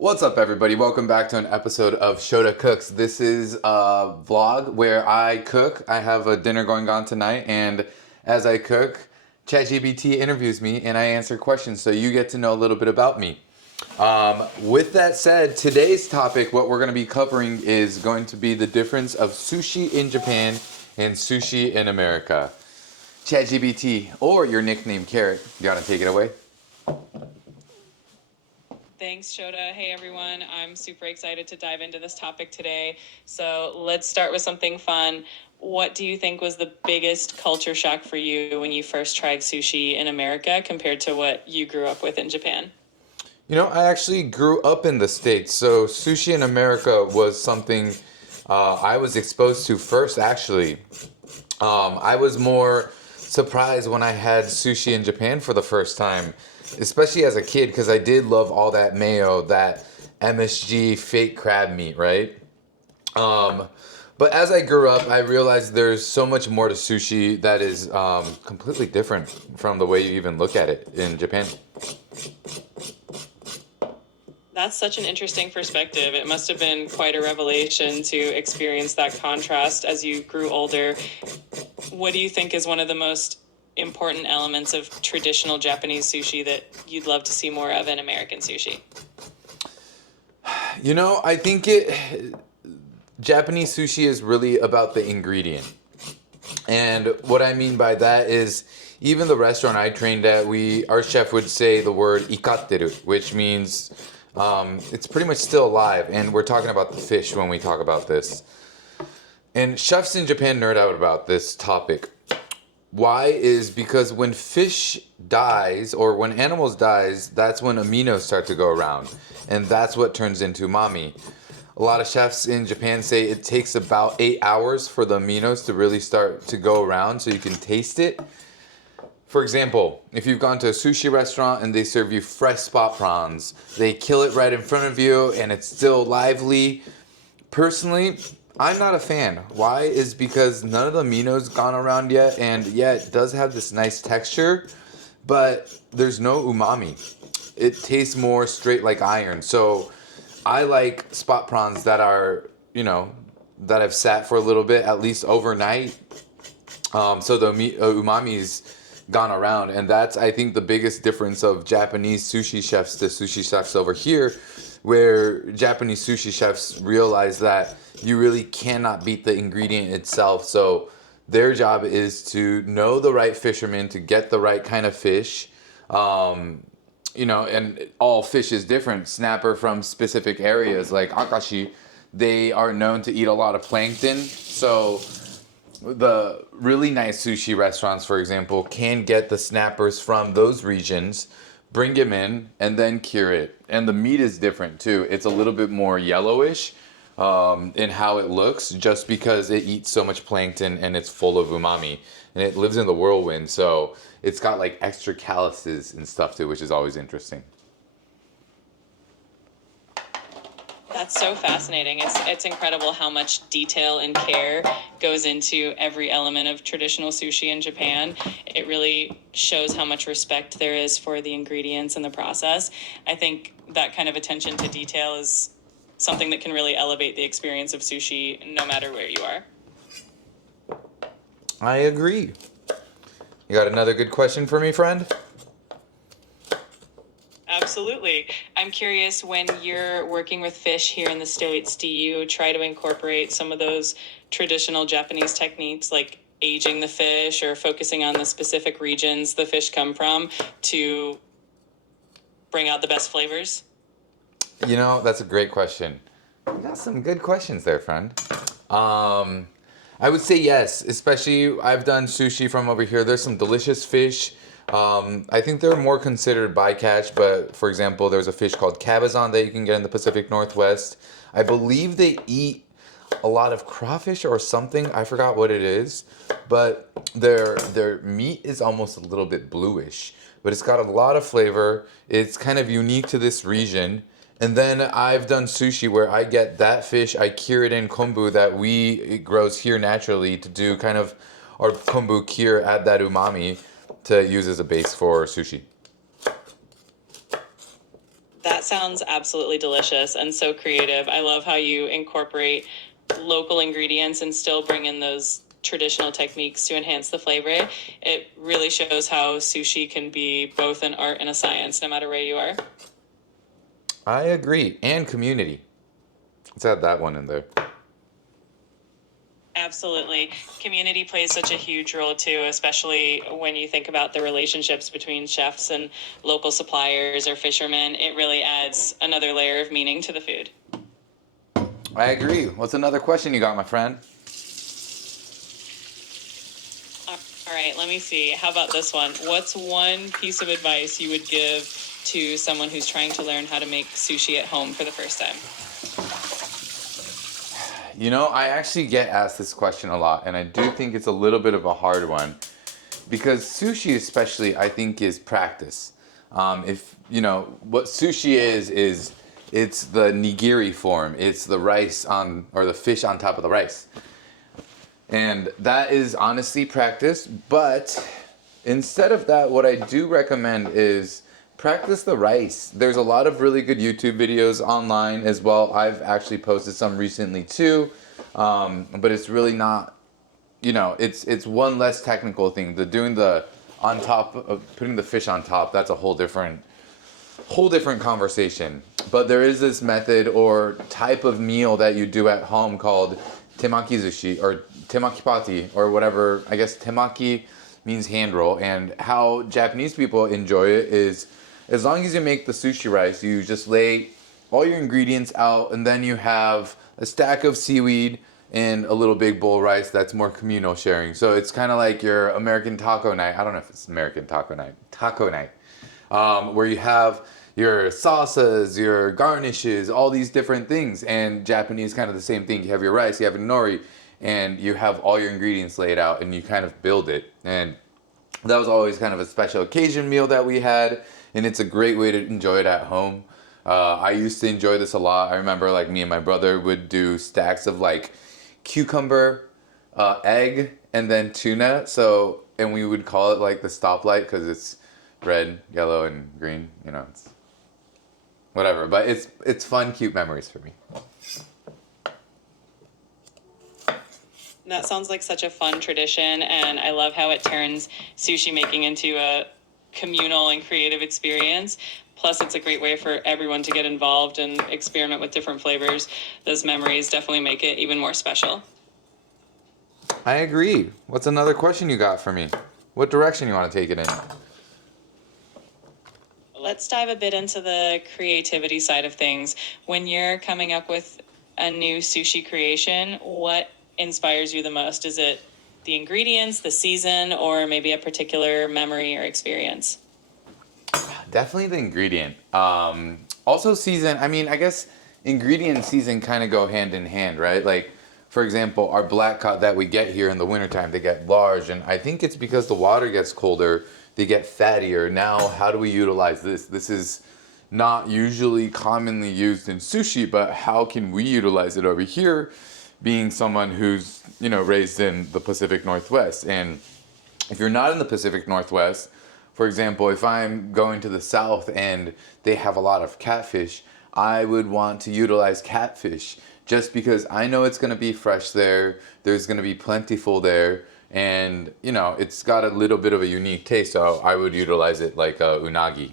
What's up, everybody? Welcome back to an episode of Shota Cooks. This is a vlog where I cook. I have a dinner going on tonight, and as I cook, ChatGPT interviews me and I answer questions so you get to know a little bit about me. With that said, today's topic, what we're going to be covering is going to be the difference of sushi in Japan and sushi in America. ChatGPT, or your nickname Carrot, you want to take it away? Thanks, Shota. Hey, everyone. I'm super excited to dive into this topic today. So let's start with something fun. What do you think was the biggest culture shock for you when you first tried sushi in America compared to what you grew up with in Japan? You know, I actually grew up in the States, so sushi in America was something I was exposed to first, actually. I was more surprised when I had sushi in Japan for the first time, especially as a kid, because I did love all that mayo, that MSG fake crab meat, right? Um, but as I grew up, I realized there's so much more to sushi that is completely different from the way you even look at it in Japan. That's such an interesting perspective. It must have been quite a revelation to experience that contrast as you grew older. What do you think is one of the most important elements of traditional Japanese sushi that you'd love to see more of in American sushi? You know, I think it Japanese sushi is really about the ingredient. And what I mean by that is even the restaurant I trained at, our chef would say the word ikatteru, which means it's pretty much still alive. And we're talking about the fish when we talk about this. And chefs in Japan nerd out about this topic. Why is because when fish dies or when animals dies, that's when aminos start to go around. And that's what turns into umami. A lot of chefs in Japan say it takes about 8 hours for the aminos to really start to go around so you can taste it. For example, if you've gone to a sushi restaurant and they serve you fresh spot prawns, they kill it right in front of you and it's still lively. Personally, I'm not a fan. Why? Is because none of the aminos gone around yet, and yeah, it does have this nice texture, but there's no umami. It tastes more straight like iron. So I like spot prawns that are, that have sat for a little bit, at least overnight. So the umami's gone around, and that's I think the biggest difference of Japanese sushi chefs to sushi chefs over here, where Japanese sushi chefs realize that you really cannot beat the ingredient itself. So their job is to know the right fisherman to get the right kind of fish. And all fish is different. Snapper from specific areas like Akashi, they are known to eat a lot of plankton. So the really nice sushi restaurants, for example, can get the snappers from those regions, bring them in, and then cure it. And the meat is different too. It's a little bit more yellowish in how it looks, just because it eats so much plankton and it's full of umami. And it lives in the whirlwind, so it's got like extra calluses and stuff too, which is always interesting. That's so fascinating. It's incredible how much detail and care goes into every element of traditional sushi in Japan. It really shows how much respect there is for the ingredients and the process. I think that kind of attention to detail is something that can really elevate the experience of sushi no matter where you are. I agree. You got another good question for me, friend? Absolutely. I'm curious, when you're working with fish here in the States, do you try to incorporate some of those traditional Japanese techniques like aging the fish or focusing on the specific regions the fish come from to bring out the best flavors? You know, that's a great question. You got some good questions there, friend. I would say yes, especially I've done sushi from over here. There's some delicious fish. I think they're more considered bycatch, but for example, there's a fish called cabezon that you can get in the Pacific Northwest. I believe they eat a lot of crawfish or something. I forgot what it is, but their meat is almost a little bit bluish, but it's got a lot of flavor. It's kind of unique to this region. And then I've done sushi where I get that fish, I cure it in kombu that it grows here naturally to do kind of our kombu cure, add that umami to use as a base for sushi. That sounds absolutely delicious and so creative. I love how you incorporate local ingredients and still bring in those traditional techniques to enhance the flavor. It really shows how sushi can be both an art and a science, no matter where you are. I agree. And community. Let's add that one in there. Absolutely. Community plays such a huge role too, especially when you think about the relationships between chefs and local suppliers or fishermen. It really adds another layer of meaning to the food. I agree. What's another question you got, my friend? All right, let me see. How about this one? What's one piece of advice you would give to someone who's trying to learn how to make sushi at home for the first time? You know, I actually get asked this question a lot, and I do think it's a little bit of a hard one because sushi, especially, I think is practice. If you know what sushi is it's the nigiri form. It's the rice on or the fish on top of the rice, and that is honestly practice. But instead of that, what I do recommend is practice the rice. There's a lot of really good YouTube videos online as well. I've actually posted some recently too, but it's really not. You know, it's one less technical thing. The doing the on top of putting the fish on top. That's a whole different conversation. But there is this method or type of meal that you do at home called temaki sushi or temaki pati or whatever. I guess temaki means hand roll, and how Japanese people enjoy it is as long as you make the sushi rice, you just lay all your ingredients out, and then you have a stack of seaweed and a little big bowl rice that's more communal sharing. So it's kind of like your American taco night. I don't know if it's American taco night, where you have your salsas, your garnishes, all these different things. And Japanese kind of the same thing. You have your rice, you have your nori, and you have all your ingredients laid out, and you kind of build it. And that was always kind of a special occasion meal that we had, and it's a great way to enjoy it at home. I used to enjoy this a lot. I remember like me and my brother would do stacks of like cucumber, egg, and then tuna. So, and we would call it like the stoplight because it's red, yellow, and green. You know, it's whatever. But it's fun, cute memories for me. That sounds like such a fun tradition, and I love how it turns sushi making into a communal and creative experience. Plus, it's a great way for everyone to get involved and experiment with different flavors. Those memories definitely make it even more special. I agree. What's another question you got for me? What direction you want to take it in? Let's dive a bit into the creativity side of things. When you're coming up with a new sushi creation, what inspires you the most? Is it the ingredients, the season, or maybe a particular memory or experience? Definitely the ingredient. Also season. I mean, I guess ingredient and season kind of go hand in hand, right? Like, for example, our black cod that we get here in the wintertime, they get large, and I think it's because the water gets colder, they get fattier. Now, how do we utilize this? This is not usually commonly used in sushi, but how can we utilize it over here, being someone who's, you know, raised in the Pacific Northwest? And if you're not in the Pacific Northwest, for example, if I'm going to the South and they have a lot of catfish, I would want to utilize catfish just because I know it's going to be fresh there, there's going to be plentiful there, and, you know, it's got a little bit of a unique taste, so I would utilize it like unagi.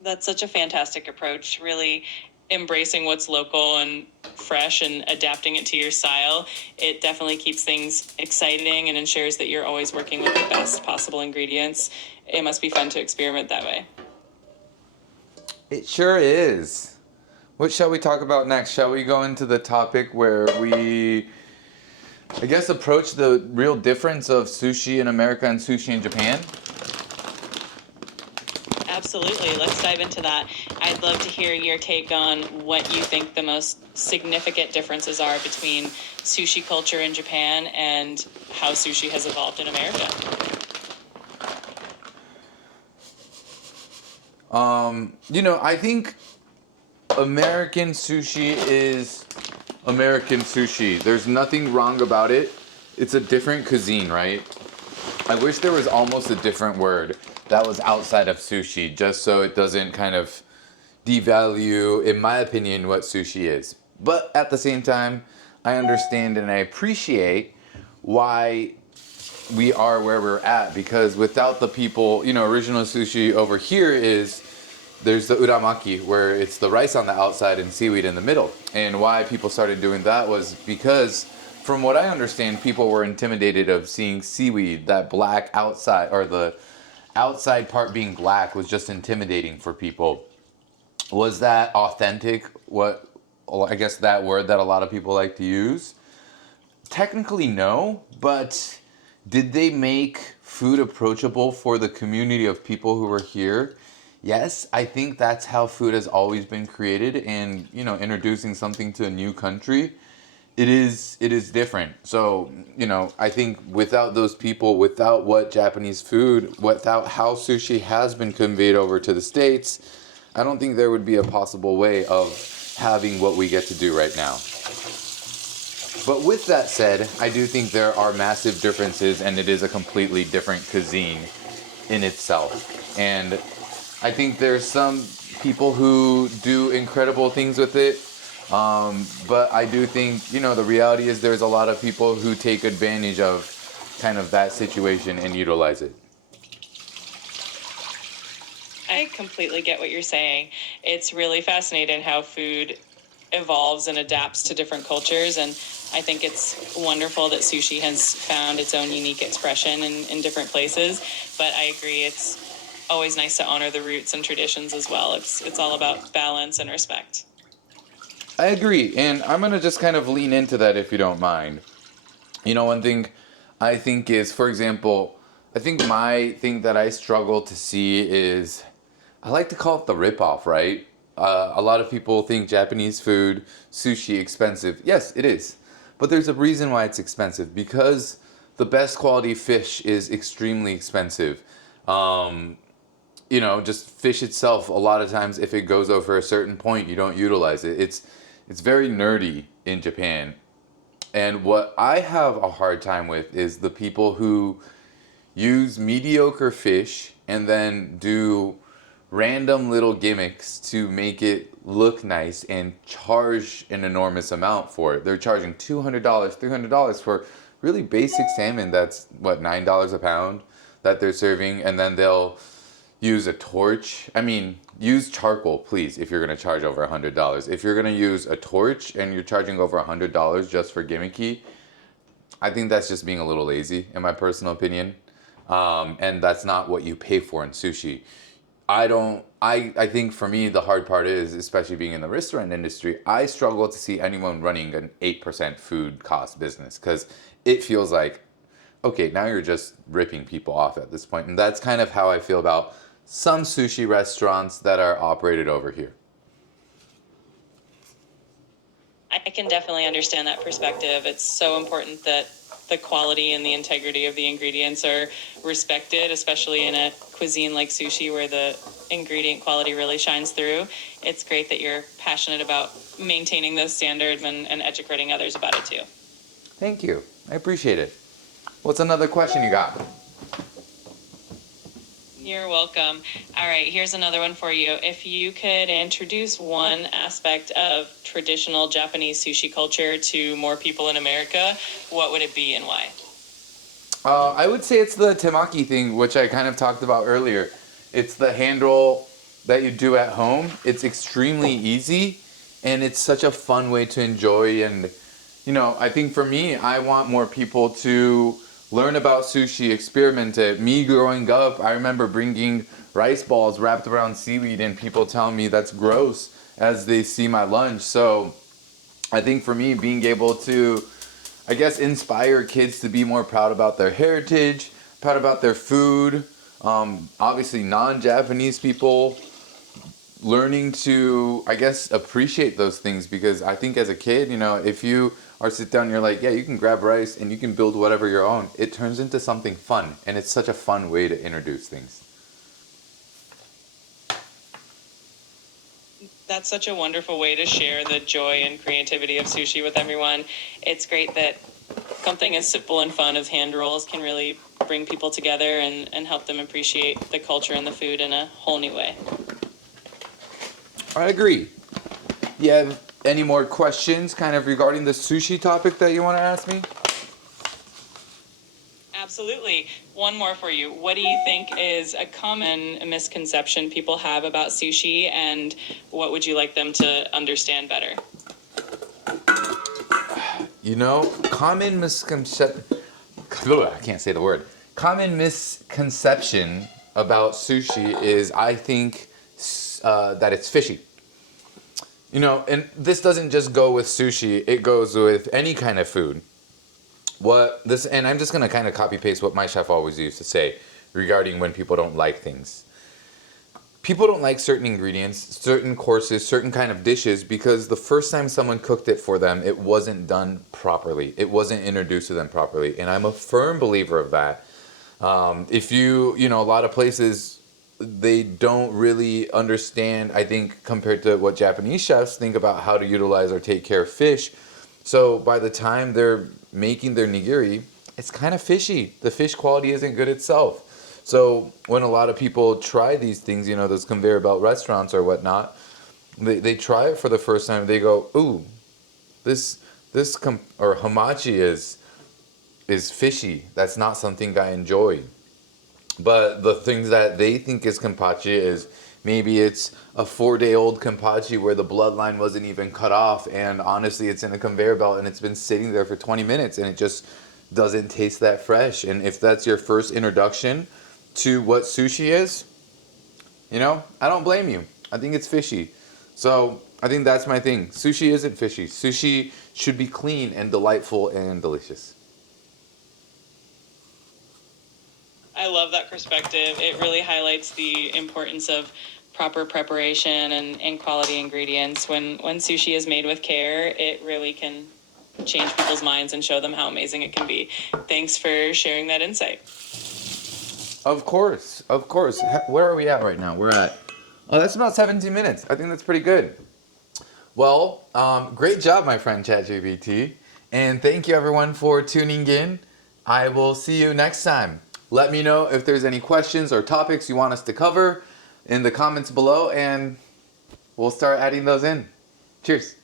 That's such a fantastic approach, really embracing what's local and fresh and adapting it to your style. It definitely keeps things exciting and ensures that you're always working with the best possible ingredients. It must be fun to experiment that way. It sure is. What shall we talk about next? Shall we go into the topic where we, I guess, approach the real difference of sushi in America and sushi in Japan? Absolutely. Let's dive into that. I'd love to hear your take on what you think the most significant differences are between sushi culture in Japan and how sushi has evolved in America. You know, I think American sushi is American sushi. There's nothing wrong about it. It's a different cuisine, right? I wish there was almost a different word that was outside of sushi, just so it doesn't kind of devalue, in my opinion, what sushi is. But at the same time, I understand and I appreciate why we are where we're at, because without the people, original sushi over here is there's the uramaki where it's the rice on the outside and seaweed in the middle. And why people started doing that was because, from what I understand, people were intimidated of seeing seaweed, that black outside, or the outside part being black was just intimidating for people. Was that authentic? What, I guess that word that a lot of people like to use? Technically, no, but did they make food approachable for the community of people who were here? Yes, I think that's how food has always been created, and introducing something to a new country, it is different. So, I think without those people, without what Japanese food, without how sushi has been conveyed over to the States, I don't think there would be a possible way of having what we get to do right now. But with that said, I do think there are massive differences, and it is a completely different cuisine in itself. And I think there's some people who do incredible things with it. But I do think, the reality is there's a lot of people who take advantage of kind of that situation and utilize it. I completely get what you're saying. It's really fascinating how food evolves and adapts to different cultures, and I think it's wonderful that sushi has found its own unique expression in different places. But I agree, it's always nice to honor the roots and traditions as well. It's all about balance and respect. I agree, and I'm gonna just kind of lean into that if you don't mind. One thing I think is, for example, I think my thing that I struggle to see is, I like to call it the ripoff, right? A lot of people think Japanese food, sushi, expensive. Yes, it is. But there's a reason why it's expensive, because the best quality fish is extremely expensive. Just fish itself, a lot of times, if it goes over a certain point, you don't utilize it. It's very nerdy in Japan. And what I have a hard time with is the people who use mediocre fish and then do random little gimmicks to make it look nice and charge an enormous amount for it. They're charging $200, $300 for really basic salmon that's, what, $9 a pound that they're serving, and then they'll use a torch. I mean, use charcoal, please, if you're going to charge over $100. If you're going to use a torch and you're charging over $100 just for gimmicky, I think that's just being a little lazy, in my personal opinion. And that's not what you pay for in sushi. I think for me, the hard part is, especially being in the restaurant industry, I struggle to see anyone running an 8% food cost business, because it feels like, okay, now you're just ripping people off at this point. And that's kind of how I feel about some sushi restaurants that are operated over here. I can definitely understand that perspective. It's so important that the quality and the integrity of the ingredients are respected, especially in a cuisine like sushi where the ingredient quality really shines through. It's great that you're passionate about maintaining those standards and educating others about it too. Thank you. I appreciate it. What's another question you got? You're welcome. All right, here's another one for you. If you could introduce one aspect of traditional Japanese sushi culture to more people in America, what would it be and why? I would say it's the temaki thing, which I kind of talked about earlier. It's the hand roll that you do at home. It's extremely easy, and it's such a fun way to enjoy. And, I think for me, I want more people to learn about sushi, experiment it. Me growing up, I remember bringing rice balls wrapped around seaweed and people telling me that's gross as they see my lunch. So I think for me, being able to, I guess, inspire kids to be more proud about their heritage, proud about their food, obviously non-Japanese people learning to, I guess, appreciate those things, because I think as a kid, if you or sit down and you're like, yeah, you can grab rice and you can build whatever your own, it turns into something fun. And it's such a fun way to introduce things. That's such a wonderful way to share the joy and creativity of sushi with everyone. It's great that something as simple and fun as hand rolls can really bring people together and help them appreciate the culture and the food in a whole new way. I agree. You have any more questions kind of regarding the sushi topic that you want to ask me? Absolutely. One more for you. What do you think is a common misconception people have about sushi, and what would you like them to understand better? You know, common misconception. I can't say the word. Common misconception about sushi is, I think, that it's fishy. You know, and this doesn't just go with sushi, it goes with any kind of food. And I'm just gonna kind of copy paste what my chef always used to say regarding when people don't like things. People don't like certain ingredients, certain courses, certain kind of dishes because the first time someone cooked it for them, it wasn't done properly. It wasn't introduced to them properly. And I'm a firm believer of that. If you know, a lot of places, they don't really understand, I think, compared to what Japanese chefs think about how to utilize or take care of fish. So by the time they're making their nigiri, it's kind of fishy. The fish quality isn't good itself. So when a lot of people try these things, you know, those conveyor belt restaurants or whatnot, they try it for the first time. They go, ooh, or hamachi is fishy. That's not something I enjoy. But the things that they think is kampachi is maybe it's a 4-day-old kampachi where the bloodline wasn't even cut off, and honestly it's in a conveyor belt and it's been sitting there for 20 minutes and it just doesn't taste that fresh. And if that's your first introduction to what sushi is, you know, I don't blame you. I think it's fishy. So I think that's my thing. Sushi isn't fishy. Sushi should be clean and delightful and delicious. I love that perspective. It really highlights the importance of proper preparation and quality ingredients. When sushi is made with care, it really can change people's minds and show them how amazing it can be. Thanks for sharing that insight. Of course, of course. Where are we at right now? That's about 17 minutes. I think that's pretty good. Well, great job, my friend ChatGPT. And thank you everyone for tuning in. I will see you next time. Let me know if there's any questions or topics you want us to cover in the comments below, and we'll start adding those in. Cheers.